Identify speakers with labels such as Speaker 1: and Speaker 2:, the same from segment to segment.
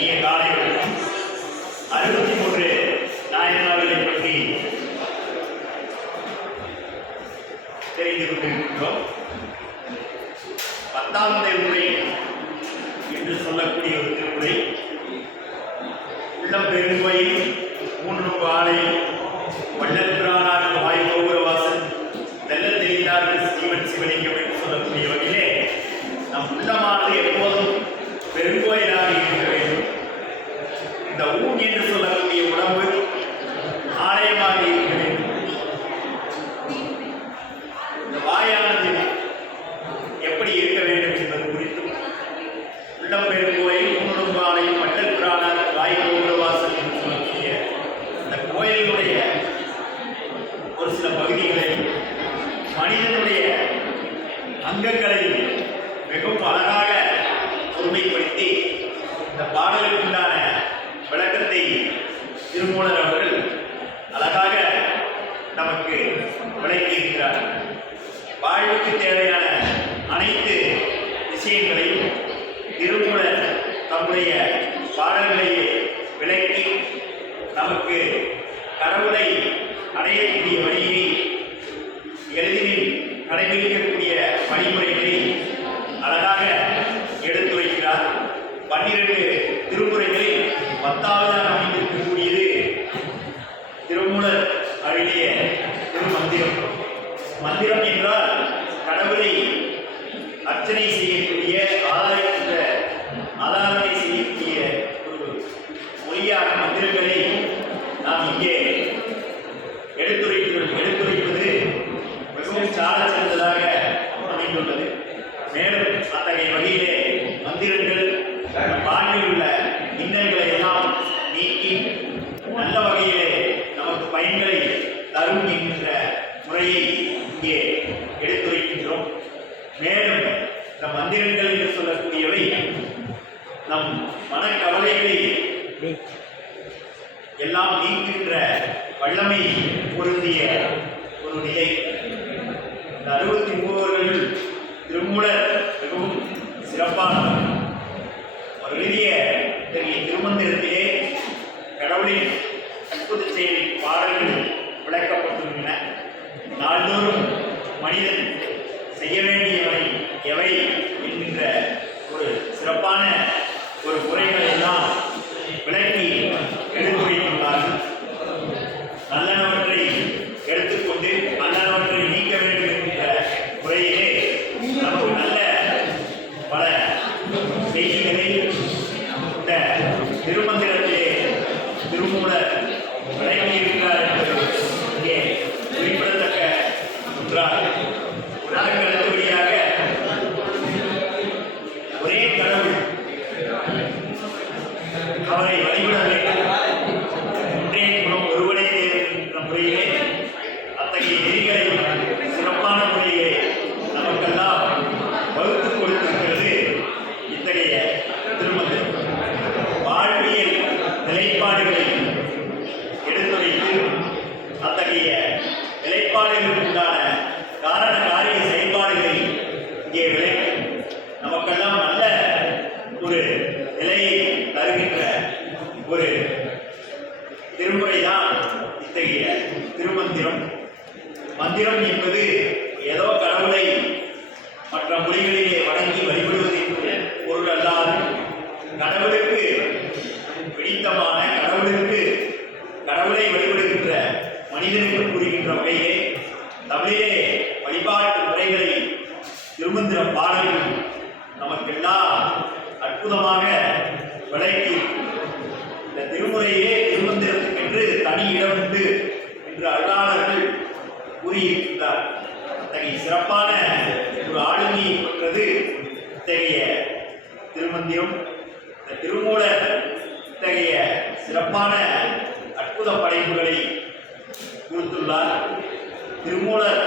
Speaker 1: இனிய காலை வணக்கம். அறுபத்தி மூன்று நாயன்மார்களை பற்றி தெரிந்து கொண்டிருக்கின்றோம். பத்தாம் திருமுறை என்று சொல்லக்கூடிய ஒரு திருமுறை உள்ளம் பெருங்கோயில் மூன்று ஆலயம் வள்ளற்பிரானார் வாய் கோபுரவாசன் தெல்ல தெரிந்தார்கள் சிவன் சிவலிங்கம் என்று சொல்லக்கூடிய வகையிலே நம் உள்ளமானது எப்போதும் பெருங்கோயிலாக இருக்க வேண்டும் இந்த ஊன் என்று சொல்லக்கூடிய உடம்பு ஆலயமாக இருக்க வேண்டும் இந்த வாயானது எப்படி இருக்க வேண்டும் என்பது குறித்து உள்ளம்பெயர் கோயில் ஊனுடும் ஆலயம் மட்டல் புராண வாய் கோபுரவாசல் என்று சொல்லக்கூடிய இந்த கோயிலினுடைய ஒரு சில பகுதிகளை மனிதனுடைய அங்கங்களை மிகவும் அழகாக பொறுமைப்படுத்தி இந்த பாடலுக்குண்டான உண்டான விளக்கத்தை திருமூலர் அவர்கள் அழகாக நமக்கு விளக்கி இருக்கிறார் வாழ்வுக்கு தேவையான அனைத்து விஷயங்களையும் திருமூலர் தம்முடைய பாடல்களையே விளக்கி நமக்கு கடவுளை அடையக்கூடிய வழியை எளிதில் கடைபிடிக்கக்கூடிய வழிமுறைகளை அழகாக எடுத்து வைக்கிறார். பன்னிரண்டு திருமுறைகளில் பத்தாவது மந்திரம். மந்திரம் என்றால் கடவுளை அர்ச்சனை செய்யக்கூடிய ஆலயத்தில் ஆராதனை செய்யக்கூடிய ஒரு மொழியான மந்திரங்களை நாம் இங்கே எடுத்துரைக்கிறோம். எடுத்துரைப்பது மிகவும் சால சிறந்ததாக அமைந்துள்ளது. மேலும் அத்தகைய வகையிலே மந்திரங்கள் நம் உள்ள இன்னல்களை எல்லாம் நீக்கி நல்ல வகையிலே நமக்கு பயன்களை தரும் என்கின்ற முறையை இங்கே எடுத்துரைக்கின்றோம் மேலும் இந்த மந்திரங்கள் என்று நம் மனக்கவலைகளை எல்லாம் நீக்குகின்ற வல்லமை பொருந்திய ஒரு நிலை இந்த அறுபத்தி மூவர்களில் திருமூலர் மிகவும் சிறப்பானவர் அவர் எழுதிய இத்தகைய திருமந்திரத்திலே கடவுளின் அற்புத செயலின் பாடல்கள் விளக்கப்பட்டுள்ளன நாள்தோறும் மனிதன் செய்ய வேண்டியவை எவை என்கின்ற ஒரு சிறப்பான ஒரு முறைகளை எல்லாம் விளக்கி எடுத்துரைத்துள்ளார்கள் நல்லனவற்றை எடுத்துக்கொண்டு நல்லனவற்றை நீக்க வேண்டும் என்கிற முறையிலே நமக்கு நல்ல பல செய்திகளை இந்த திருமந்திரத்திலே திருமூலர் விளக்கி இருக்கிறார் என்பது இங்கே குறிப்பிடத்தக்க ஒன்றாகும் உலகம் அடுத்தபடியாக ஒரே கடவுள் அவரை வழிபட வேண்டும் ஒன்றே குலம் ஒருவனே தேவன் என்ற முறையிலே அத்தகைய நெறிகளை சிறப்பான முறையிலே நமக்கெல்லாம் வகுத்துக் கொடுத்திருக்கிறது இத்தகைய திருமந்திரம் வாழ்வியல் நிலைப்பாடுகளை எடுத்துரைத்து அத்தகைய நிலைப்பாடுகளுக்கு உண்டான காரண காரிய செயல்பாடுகளை இங்கே விளக்கி நமக்கெல்லாம் நல்ல ஒரு நிலையை தருகின்ற ஒரு திருமுறை தான் இத்தகைய திருமந்திரம். மந்திரம் என்பது ஏதோ கடவுளை மற்ற மொழிகளிலே வணங்கி வழிபடுவதற்கு பொருள் அல்லாது கடவுளுக்கு பிடித்தமான கடவுளுக்கு கடவுளை வழிபடுகின்ற மனிதனுக்கு கூறுகின்ற வகையிலே தமிழிலே வழிபாட்டு முறைகளை திருமந்திர பாடல்கள் நமக்கெல்லாம் அற்புதமாக விளக்கி இந்த திருமுறையே இடம் உண்டு என்று அருளாளர்கள் கூறியிருக்கின்றார். அத்தகைய சிறப்பான ஒரு ஆளுமையை பெற்றது இத்தகைய திருமந்திரம். இந்த திருமூலர் இத்தகைய சிறப்பான அற்புத படைப்புகளை கொடுத்துள்ளார் திருமூலர்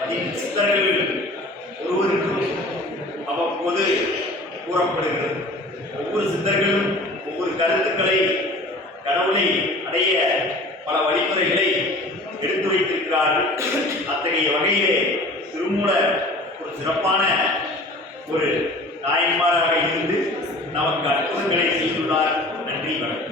Speaker 1: பதின் சித்தர்கள் ஒருவருக்கும் அவ்வப்போது கூறப்படுகிறது. திருமூலர் ஒரு சிறப்பான ஒரு தாய்மாராக இருந்து நமக்கு அற்புதங்களை செய்துள்ளார். நன்றி வணக்கம்.